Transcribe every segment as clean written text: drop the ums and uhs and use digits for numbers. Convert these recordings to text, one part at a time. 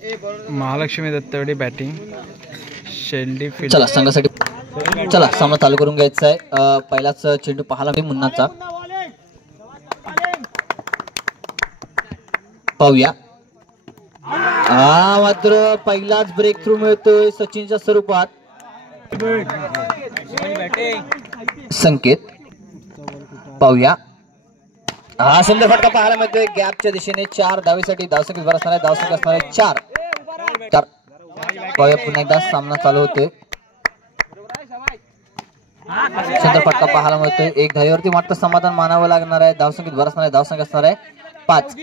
Mahalakshmi Dattawadi batting शेल्डी field. चला संघासाठी चला सामना चालू करून घ्यायचा आहे. पहिलाच चेंडू पाहायला मी मुन्नाचा पाहूया. मात्र पहिलाच ब्रेक थ्रू मिळतोय सचिनच्या स्वरूपात. संकेत पाहूया. सुंदर फटका पाहायला मिळतोय गॅपच्या दिशेने. 4 धावेसाठी धावसंख्या वर असणार आहे. धावसंख्या असणार आहे 4. पाहूया पुन्हा एकदा सामना चालू होतोय. सुंदर फटका पाहायला मिळतोय. 1 धावेवरती मात्र समाधान मानावं लागणार आहे. धावसंख्येत वर असणार आहे. धावसंख्या असणार आहे 5.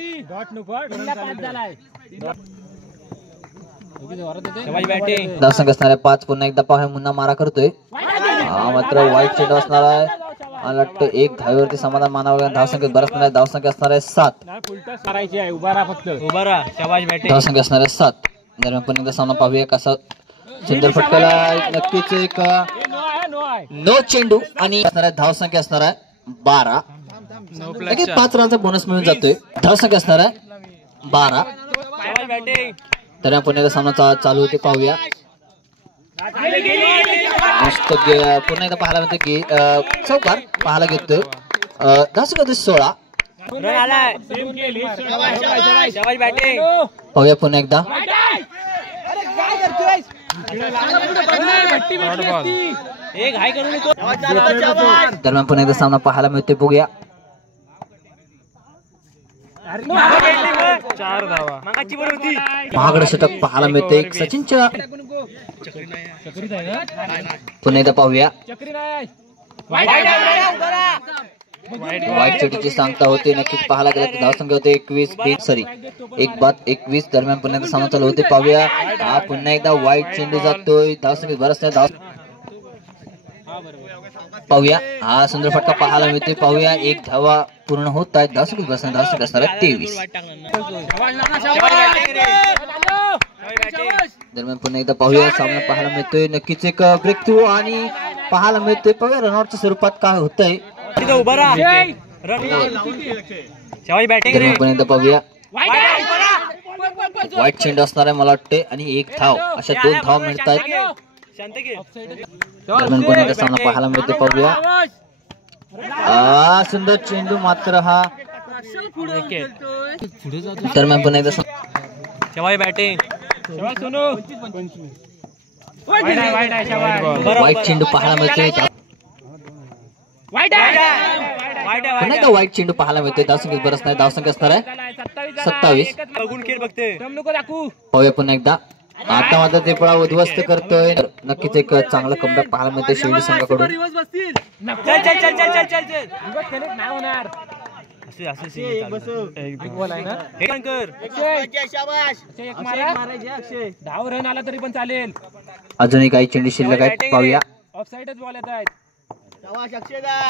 धावसंख्या असणार आहे 5. पुन्हा एकदा पाहूया मुन्ना मारा करतोय. मात्र वाईट चेंडू असणार आहे. मला वाटतं 1 धावेवरती समाधान मानावं लागेल. धावसंख्येत वर असणार आहे. धावसंख्या असणार आहे 7. धावसंख्या असणार आहे 7. दरम्यान पण एकदा सामना पाहूया कसा. सुंदर फटकाला नक्कीच एक नो चेंडू आणि असणार आहे. धावसंख्या असणार आहे 12. 5 रनचा बोनस मिळून जातोय. धावसंख्या असणार आहे 12. दरम्यान पुन्हा एकदा सामना चालू होते पाहूया. मस्त पुन्हा एकदा पाहायला मिळतं की चौकार पाहायला घेतोय. धावसंख्या 16. पाहूया पुन्हा एकदा. दरम्यान पुन्हा एकदा सामना पाहायला मिळतोय बघूया. 4 धावा. महागडं षटक पाहायला मिळतंय सचिनच्या. पुन्हा एकदा पाहूया. वाईट चेंडूची सांगता होते. नक्कीच पाहायला गेला तर धावसंख्या होते 21. दरम्यान पुन्हा एकदा सामना चालू होते पाहूया. पुन्हा एकदा वाईट चेंडू जातोय. धावसंख्येत बरंच नाही. पाहूया. सुंदर फटका पाहायला मिळतोय पाहूया. 1 धावा पूर्ण होत आहेत. धावसंख्येत बसणार. धावसंख्या असणार आहे 23. दरम्यान पुन्हा एकदा पाहूया. सामना पाहायला मिळतोय नक्कीच एक ब्रेक थ्रू आणि पाहायला मिळतोय पाहूया रनआउटच्या स्वरूपात काय होतंय. दरम्यान पुन्हा एकदा पाहूया. वाईट चेंडू असणार आहे मला वाटते आणि 1 धाव अशा 2 धाव मिळत आहेत. दरम्यान पुन्हा एकदा सामना पाहायला मिळतोय पाहूया. सुंदर चेंडू मात्र हा. दरम्यान पुन्हा एकदा बॅटिंग वाईट चेंडू पाहायला मिळतोय. पुन्हा एकदा वाईट चेंडू पाहायला मिळतोय. धावसंख्येत बरंच नाही. धावसंख्या असणार आहे 27. पाहूया पुन्हा एकदा. आता मात्र ते पळा उद्ध्वस्त करतोय. नक्कीच एक चांगला कमबॅक पाहायला मिळतोय शिर्डी संघाकडून. धाव रन आला तरी पण चालेल. अजूनही काही चेंडू शिल्लक आहेत पाहूया. ऑफसाइडच बॉल येत आहेत.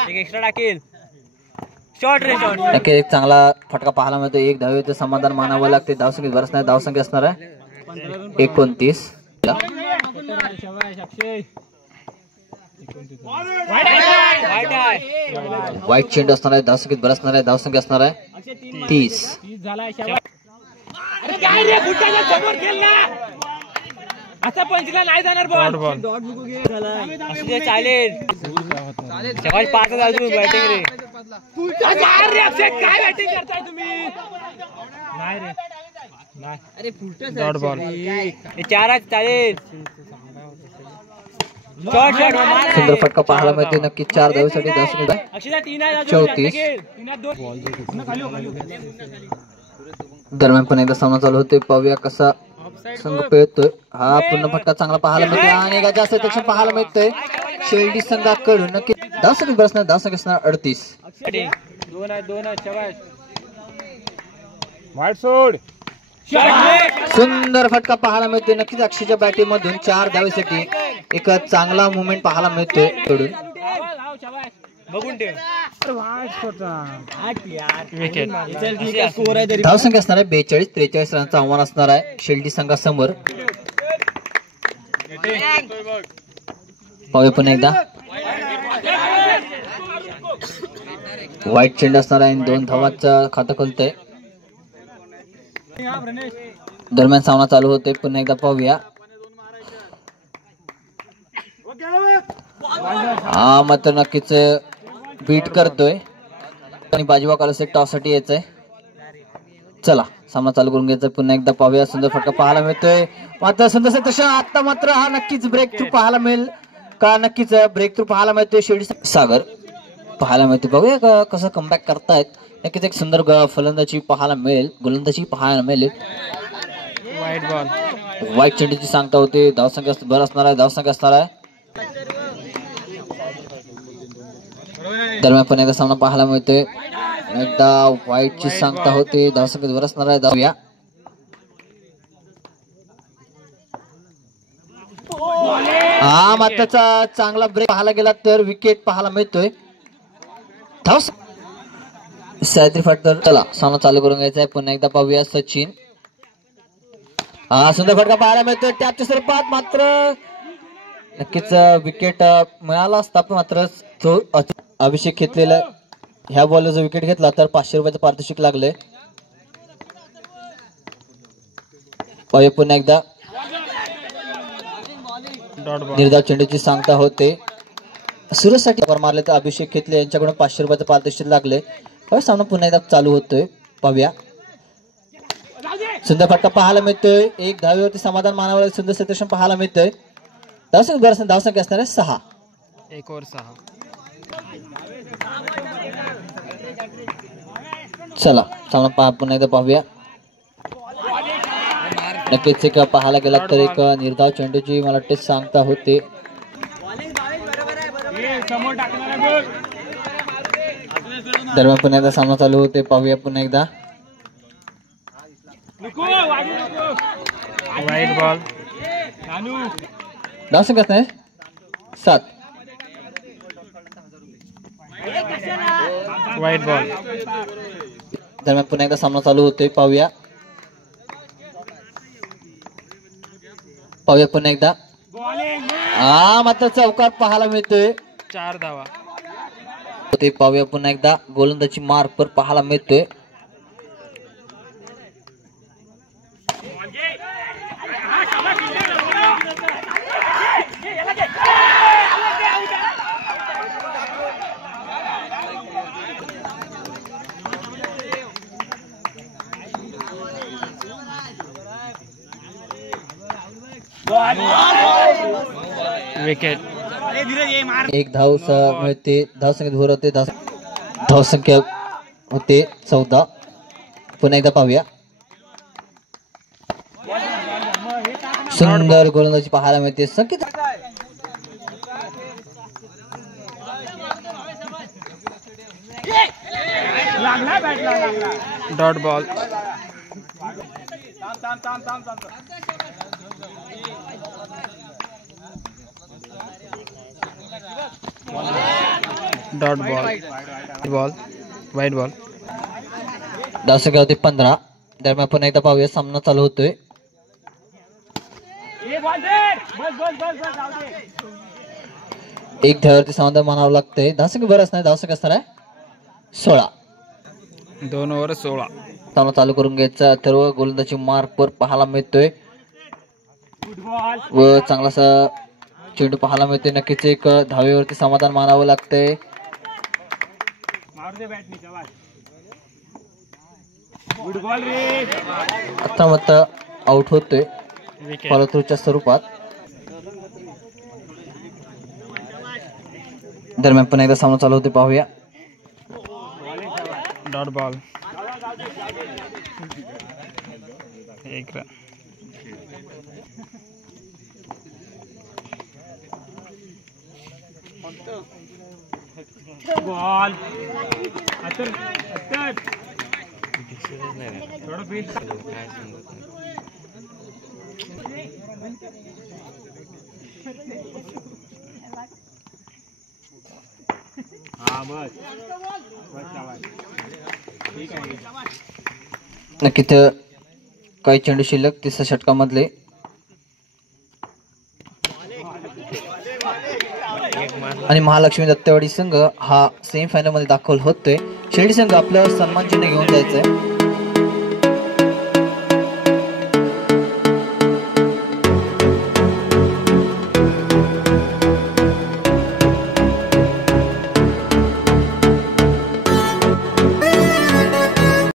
एक्स्ट्रा टाकेल. शॉर्ट रे शॉर्ट. नक्की एक चांगला फटका पाहायला मिळतो. 1 धावेचं समाधान मानावं लागते. धावसंख्येत बरंच नाही. धावसंख्या असणार आहे 29. वाईट चेंडू असणार आहे. धावसंख्येत बरंच नाही. धावसंख्या असणार आहे 30. असा पंचला नाही जाणार बॉल. चालेल. 5 अजून बॅटिंग रे. काय बॅटिंग करताय तुम्ही. नाही रे. Dot ball. 4 चालेल. सुंदर फटका पाहायला मिळते. नक्की 4 धावेसाठी 34. दरम्यान पण एकदा सामना चालू होते पाहूया कसा संघ पेळतोय. पुन्हा फटका चांगला पाहायला मिळतोय आणि जास्त सेक्शन पाहायला मिळतोय शेल्डी संघाकडून. नक्की धावसंख्येत बरंच नाही. धावसंख्या असणार 38. सुंदर फटका पाहायला मिळतोय. नक्कीच अक्षयच्या बॅटिंग मधून 4 धावेसाठी एक चांगला मुवमेंट पाहायला मिळतोय कडून. धावसंख्या असणार आहे 42. 43 रनचं आव्हान असणार आहे शेल्डी संघासमोर. पाहूया पुन्हा एकदा. वाईट चेंडू असणार आहे. 2 धावांचं खातं खोलतंय. दरम्यान सामना चालू होते, पुन्हा एकदा पाहूया. हा मात्र नक्कीच बीट करतोय आणि बाजीवाकाला सेट टॉस साठी यायचंय. चला सामना चालू करून घ्यायचा. पुन्हा एकदा पाहूया. सुंदर फटका पाहायला मिळतोय, मात्र सुंदर तशा आता मात्र हा नक्कीच ब्रेक थ्रू पाहायला मिळेल का? नक्कीच ब्रेक थ्रू पाहायला मिळतोय. शिर्डी सागर पाहायला मिळते. बघूया का कसं कमबॅक करतायत. नक्कीच एक सुंदर फलंदाजी पाहायला मिळेल, गोलंदाजी पाहायला मिळेल. वाईट बॉल, वाईट चेंडूची सांगता होते. धावसंख्या बरं असणार आहे, धावसंख्या असणार आहे. दरम्यान पण एकदा सामना पाहायला मिळतोय. एकदा वाईटची सांगता होते, धावसंख्या बरं असणार आहे. धावूया. हा मात्र चांगला ब्रेक पाहायला गेला तर विकेट पाहायला मिळतोय. सह्याद्री फटकर. चला सामना चालू करून घ्यायचा आहे. पुन्हा एकदा पाहूया. सचिन. हा सुंदर फटका पाहायला मिळतोय त्याच्या स्वरूपात, मात्र नक्कीच विकेट मिळाला असता, पण मात्र अभिषेक घेतलेला ह्या बॉलला जर विकेट घेतला तर 500 रुपयाचं पारितोषिक लागले. पाहूया पुन्हा एकदा. निर्धाव चेंडूची सांगता होते. सुरतसाठी मारले तर अभिषेक घेतले यांच्याकडून 500 रुपयाचं पारितोषिक लागले. सामना पुन्हा एकदा चालू होतोय. पाहूया. सुंदर फटका पाहायला मिळतोय. एक धावेवरती समाधान मानावर सुंदर क्षेत्रक्षण पाहायला मिळतोय. धावसंख्या असणार आहे 6. 1 ओव्हर 6. चला सामना पुन्हा एकदा पाहूया. नक्कीच एक पाहायला गेला तर एक निर्धाव चेंडूची मला वाटते सांगता होते. दरम्यान पुन्हा एकदा सामना चालू होते. पाहूया पुन्हा एकदा. वाईट बॉल, धावसंख्या असणार 7. वाईट बॉल. दरम्यान पुन्हा एकदा सामना चालू होतोय. पाहूया. पाहूया पुन्हा एकदा. हा मात्र चौकार पाहायला मिळतोय. 4 धावा. ते पाहूया पुन्हा एकदा. गोलंदाजी मार्क पर पाहायला मिळतोय. विकेट. एक धाव मिळते. धावसंख्या भर होते. धावसंख्या होते 14. पुन्हा एकदा पाहूया. सुंदर गोलंदाजी पाहायला मिळते. संकेत डॉट बॉल. Dot ball. वाईट बॉल. धावसंख्या होते 15. दरम्यान पुन्हा एकदा पाहूया. सामना चालू होतोय. एक धावेवरती समाधान मानावं लागतंय. धावसंख्या बरं असणार. धावसंख्या असणार आहे 16. 2 ओव्हर 16. सामना चालू करून घ्यायचा. सर्व गोलंदाजी मार्क वर पाहायला मिळतोय व चांगलासा चेंडू पाहायला मिळतोय. नक्कीच एक धावेवरती समाधान मानावं लागतंय. आता मात्र आउट होतोय फॉलो थ्रूच्या स्वरूपात. दरम्यान पुन्हा एकदा सामना चालू होते. पाहूया. Dot ball. 1 रन. बॉल. नक्कीच काही चेंडू शिल्लक 30 षटकामधले. आणि महालक्ष्मी दत्तवाडी संघ हा सेमीफायनल मध्ये दाखल होतोय. शिर्डी संघ आपलं सन्मान चिन्ह घेऊन जायचंय.